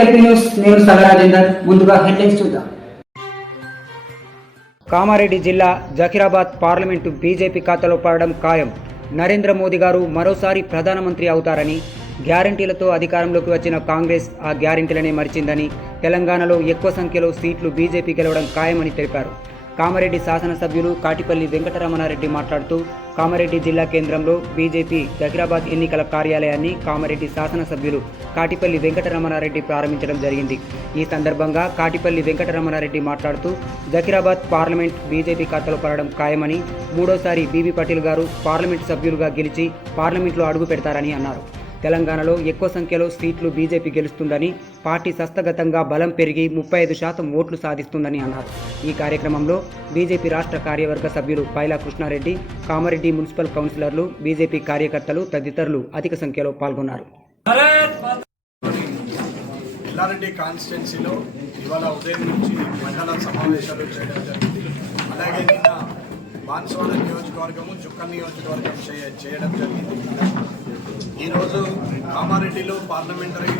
LP news. నేను సగరాజేందర్. ముందుగా headlines చూద్దాం. కామారెడ్డి జిల్లా జకీరాబాద్ పార్లమెంటు బీజేపీ ఖాతాలో పడడం ఖాయం. నరేంద్ర మోదీ గారు మరోసారి ప్రధానమంత్రి అవుతారని, గ్యారంటీలతో అధికారంలోకి వచ్చిన కాంగ్రెస్ ఆ గ్యారంటీలనే మరిచిందని, తెలంగాణలో ఎక్కువ సంఖ్యలో సీట్లు బీజేపీ గెలవడం ఖాయమని తెలిపారు. కామారెడ్డి శాసనసభ్యులు కాటిపల్లి వెంకటరమణారెడ్డి మాట్లాడుతూ, కామారెడ్డి జిల్లా కేంద్రంలో బీజేపీ జకీరాబాద్ ఎన్నికల కార్యాలయాన్ని కామారెడ్డి శాసనసభ్యులు కాటిపల్లి వెంకటరమణారెడ్డి ప్రారంభించడం జరిగింది. ఈ సందర్భంగా కాటిపల్లి వెంకటరమణారెడ్డి మాట్లాడుతూ, జకీరాబాద్ పార్లమెంట్ బీజేపీ ఖాతాలో పడడం ఖాయమని, మూడోసారి బీబీ పాటిల్ గారు పార్లమెంట్ సభ్యులుగా గెలిచి పార్లమెంట్లో అడుగు పెడతారని అన్నారు. తెలంగాణలో ఎక్కువ సంఖ్యలో సీట్లు బీజేపీ గెలుస్తుందని, పార్టీ హస్తగతంగా బలం పెరిగి 35% ఓట్లు సాధిస్తుందని అన్నారు. ఈ కార్యక్రమంలో బీజేపీ రాష్ట్ర కార్యవర్గ సభ్యులు పైలా కృష్ణారెడ్డి, కామారెడ్డి మున్సిపల్ కౌన్సిలర్లు, బీజేపీ కార్యకర్తలు తదితరులు అధిక సంఖ్యలో పాల్గొన్నారు. ఎల్లారెడ్డి కాన్స్టిట్యున్సీలో ఇవాళ ఉదయం నుంచి మండల సమావేశాలు చేయడం జరిగింది. అలాగే నిన్న బాన్సువాడ నియోజకవర్గము, చుక్కల్ నియోజకవర్గం చేయడం జరిగింది. ఈరోజు కామారెడ్డిలో పార్లమెంటరీ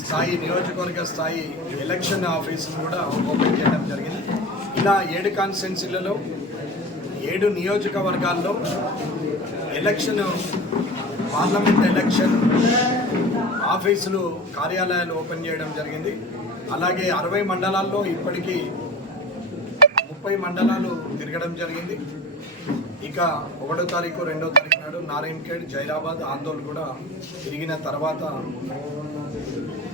స్థాయి, నియోజకవర్గ స్థాయి ఎలక్షన్ ఆఫీసును కూడా ఓపెన్ చేయడం జరిగింది. ఇలా 7 కాన్స్టిట్యున్సీలలో 7 నియోజకవర్గాల్లో పార్లమెంట్ ఎలక్షన్ ఆఫీసులు, కార్యాలయాలు ఓపెన్ చేయడం జరిగింది. అలాగే 60 మండలాల్లో ఇప్పటికీ 30 మండలాలు తిరగడం జరిగింది. ఇక 1వ తారీఖు 2వ తారీఖు నాడు నారాయణఖేడ్, జైరాబాద్, ఆందోళన కూడా తిరిగిన తర్వాత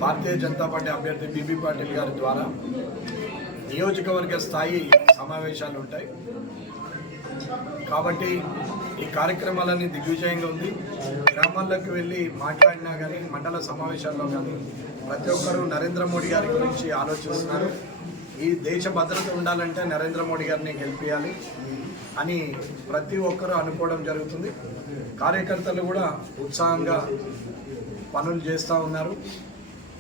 భారతీయ జనతా పార్టీ అభ్యర్థి బీబీ పాటిల్ గారి ద్వారా నియోజకవర్గ స్థాయి సమావేశాలు ఉంటాయి. కాబట్టి ఈ కార్యక్రమాలన్నీ దిగ్విజయంగా ఉంది. గ్రామాల్లోకి వెళ్ళి మాట్లాడినా కానీ, మండల సమావేశాల్లో కానీ ప్రతి ఒక్కరూ నరేంద్ర మోడీ గారి గురించి ఆలోచిస్తున్నారు. ఈ దేశ భద్రత ఉండాలంటే నరేంద్ర మోడీ గారిని గెలిపించాలి అని ప్రతి ఒక్కరూ అనుకోవడం జరుగుతుంది. కార్యకర్తలు కూడా ఉత్సాహంగా పనులు చేస్తూ ఉన్నారు.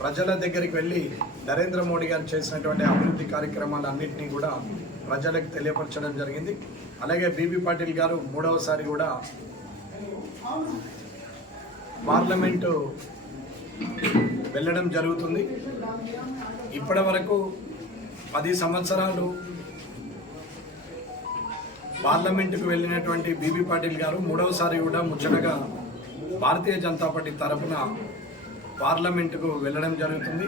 ప్రజల దగ్గరికి వెళ్ళి నరేంద్ర మోడీ గారు చేసినటువంటి అభివృద్ధి కార్యక్రమాలన్నింటినీ కూడా ప్రజలకు తెలియపరచడం జరిగింది. అలాగే బీబీ పాటిల్ గారు 3వసారి కూడా పార్లమెంటు వెళ్ళడం జరుగుతుంది. ఇప్పటి వరకు 10 సంవత్సరాలు పార్లమెంటుకు వెళ్ళినటువంటి బీబీ పాటిల్ గారు 3వసారి కూడా ముచ్చటగా భారతీయ జనతా పార్టీ తరఫున పార్లమెంటుకు వెళ్ళడం జరుగుతుంది.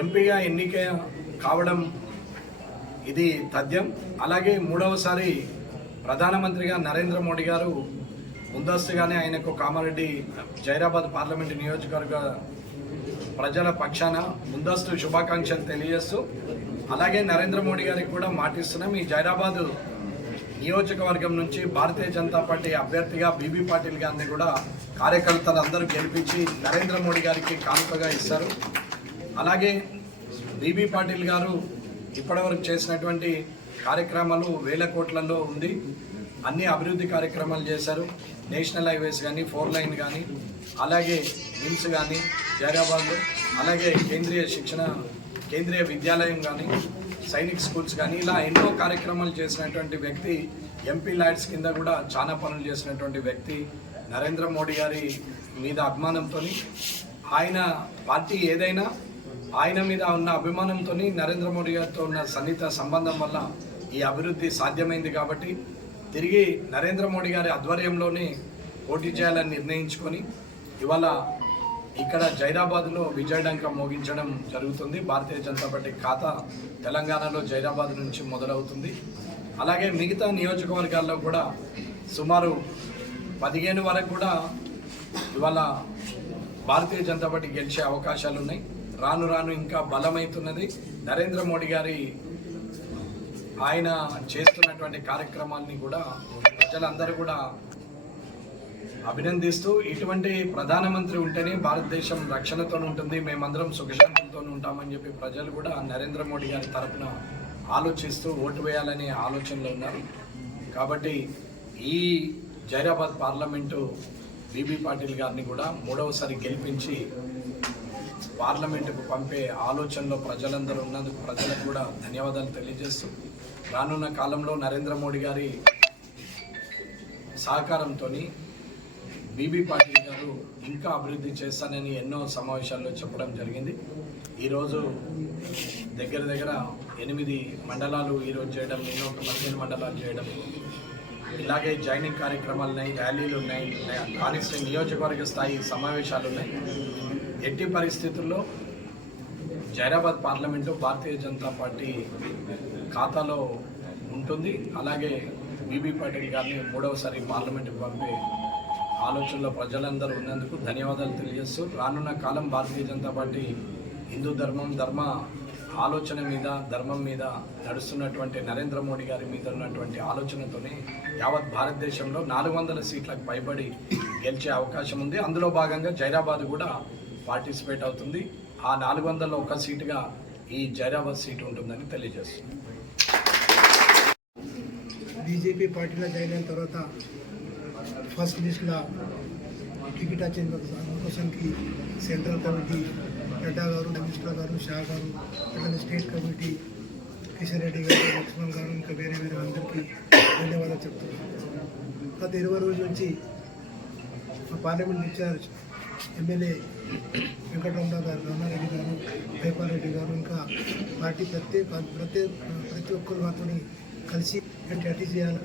ఎంపీగా ఎన్నిక కావడం ఇది తథ్యం. అలాగే 3వసారి ప్రధానమంత్రిగా నరేంద్ర మోడీ గారు ముందస్తుగానే ఆయనకు కామారెడ్డి జైరాబాద్ పార్లమెంటు నియోజకవర్గ ప్రజల పక్షాన ముందస్తు శుభాకాంక్షలు తెలియజేస్తూ, అలాగే నరేంద్ర మోడీ గారికి కూడా మాటిస్తున్నాం, ఈ జైరాబాద్ నియోజకవర్గం నుంచి భారతీయ జనతా పార్టీ అభ్యర్థిగా బీబీ పాటిల్ గారిని కూడా కార్యకర్తలు అందరూ గెలిపించి నరేంద్ర మోడీ గారికి కానుకగా ఇస్తారు. అలాగే బీబీ పాటిల్ గారు ఇప్పటివరకు చేసినటువంటి కార్యక్రమాలు వేల కోట్లలో ఉంది. అన్ని అభివృద్ధి కార్యక్రమాలు చేశారు. నేషనల్ హైవేస్ కానీ, 4 లైన్ కానీ, అలాగే నిమ్స్ కానీ జైరాబాద్లో, అలాగే కేంద్రీయ విద్యాలయం కానీ, సైనిక్ స్కూల్స్ కానీ, ఇలా ఎన్నో కార్యక్రమాలు చేసినటువంటి వ్యక్తి. ఎంపీ ల్యాడ్స్ కింద కూడా చాలా పనులు చేసినటువంటి వ్యక్తి. నరేంద్ర మోడీ గారి మీద అభిమానంతో, ఆయన పార్టీ ఏదైనా ఆయన మీద ఉన్న అభిమానంతో, నరేంద్ర మోడీ గారితో ఉన్న సన్నిహిత సంబంధం వల్ల ఈ అభివృద్ధి సాధ్యమైంది. కాబట్టి తిరిగి నరేంద్ర మోడీ గారి ఆధ్వర్యంలోనే పోటీ చేయాలని నిర్ణయించుకొని ఇవాళ ఇక్కడ జైరాబాద్లో విజయడంక మోగించడం జరుగుతుంది. భారతీయ జనతా పార్టీ ఖాతా తెలంగాణలో జైరాబాద్ నుంచి మొదలవుతుంది. అలాగే మిగతా నియోజకవర్గాల్లో కూడా సుమారు 15 వరకు కూడా ఇవాళ భారతీయ జనతా పార్టీ గెలిచే అవకాశాలు ఉన్నాయి. రాను రాను ఇంకా బలమవుతున్నది. నరేంద్ర మోడీ గారి ఆయన చేస్తున్నటువంటి కార్యక్రమాన్ని కూడా ప్రజలందరూ కూడా అభినందిస్తూ, ఇటువంటి ప్రధానమంత్రి ఉంటేనే భారతదేశం రక్షణతో ఉంటుంది, మేమందరం సుఖశాంతంతో ఉంటామని చెప్పి ప్రజలు కూడా నరేంద్ర మోడీ గారి తరఫున ఆలోచిస్తూ ఓటు వేయాలనే ఆలోచనలో ఉన్నారు. కాబట్టి ఈ జైరాబాద్ పార్లమెంటు బీబీ పాటిల్ గారిని కూడా 3వసారి గెలిపించి పార్లమెంటుకు పంపే ఆలోచనలో ప్రజలందరూ ఉన్నందుకు ప్రజలకు కూడా ధన్యవాదాలు తెలియజేస్తూ, రానున్న కాలంలో నరేంద్ర మోడీ గారి సహకారంతో బీబీ పాటిల్ గారు ఇంకా అభివృద్ధి చేస్తానని ఎన్నో సమావేశాల్లో చెప్పడం జరిగింది. ఈరోజు దగ్గర 8 మండలాలు ఈరోజు చేయడం, ఎన్నో 15 మండలాలు చేయడం, ఇలాగే జాయినింగ్ కార్యక్రమాలు ఉన్నాయి, ర్యాలీలు ఉన్నాయి, కానిస్టేబుల్ నియోజకవర్గ స్థాయి సమావేశాలు ఉన్నాయి. ఎట్టి పరిస్థితుల్లో జైరాబాద్ పార్లమెంటు భారతీయ జనతా పార్టీ ఖాతాలో ఉంటుంది. అలాగే బీబీ పాటిల్ గారిని 3వసారి పార్లమెంటుకు పంపే ఆలోచనలో ప్రజలందరూ ఉన్నందుకు ధన్యవాదాలు తెలియజేస్తూ, రానున్న కాలం భారతీయ జనతా పార్టీ హిందూ ధర్మ ఆలోచన మీద, ధర్మం మీద నడుస్తున్నటువంటి నరేంద్ర మోడీ గారి మీద ఉన్నటువంటి ఆలోచనతోనే యావత్ భారతదేశంలో 400 సీట్లకు పైబడి గెలిచే అవకాశం ఉంది. అందులో భాగంగా జైరాబాద్ కూడా పార్టిసిపేట్ అవుతుంది. ఆ 400లో 1 సీటుగా ఈ జైరాబాద్ సీటు ఉంటుందని తెలియజేస్తుంది. బీజేపీ పార్టీలో జాయిన్ అయిన తర్వాత ఫస్ట్ లిస్ట్లో టికెట్ వచ్చిన కోసంకి సెంట్రల్ కమిటీ గడ్డా గారు, మినిస్టర్ గారు, షా గారు, అట్లనే స్టేట్ కమిటీ కిషన్ రెడ్డి గారు, లక్ష్మణ్ గారు, ఇంకా వేరే అందరికీ ధన్యవాదాలు చెప్తున్నాను. గత 20 రోజుల నుంచి మా పార్లమెంట్ ఇన్ఛార్జ్ ఎమ్మెల్యే వెంకటరమణ గారు, రామారెడ్డి గారు, జైపాల్ రెడ్డి గారు, ఇంకా పార్టీ ప్రతి ఒక్కరు మాతో కలిసి ఎట్లా చేయాలి,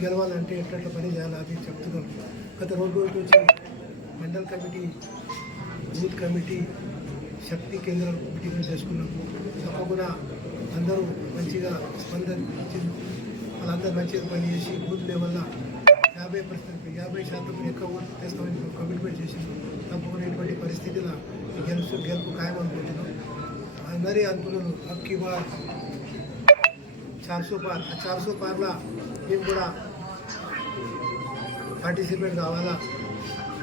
గెలవాలంటే ఎట్లా పని చేయాలి అది చెప్తున్నాం. గత 2 రోజుల నుంచి మండల కమిటీ, బూత్ కమిటీ, శక్తి కేంద్ర మీటింగ్లు చేసుకున్నాము. తప్పకుండా అందరూ మంచిగా స్పందించారు. వాళ్ళందరూ మంచిగా పనిచేసి బూత్ లెవెల్లో 50% ఎక్కువ ఓట్లు తెస్తామని కమిట్మెంట్ చేసింది. తప్పకుండా ఇటువంటి పరిస్థితిలో గెలుపు ఖాయం అనుకుంటున్నాం. అందరి అనుకున్నాను అబ్కి బార్ 400 పార్, 400 పార్ల మేము కూడా పార్టిసిపేట్ కావాలా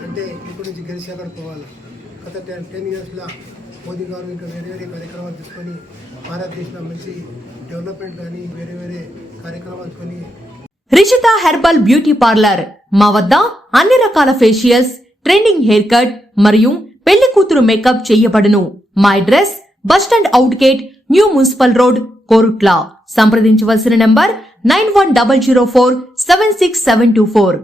అంటే ఇప్పటి నుంచి గెలిచి అక్కడ పోవాలా. గత 10 ఇయర్స్లో మోదీ గారు ఇంకా వేరే కార్యక్రమాలు తీసుకొని భారతదేశంలో మంచి డెవలప్మెంట్ కానీ వేరే కార్యక్రమాలు తీసుకొని. రిషిత హెర్బల్ బ్యూటీ పార్లర్ మా వద్ద అన్ని రకాల ఫేషియల్స్, ట్రెండింగ్ హెయిర్ కట్ మరియు పెళ్లి కూతురు మేకప్ చేయబడును. మా address bus stand out gate, new municipal road, Korutla. సంప్రదించవలసిన నంబర్ 9100476724.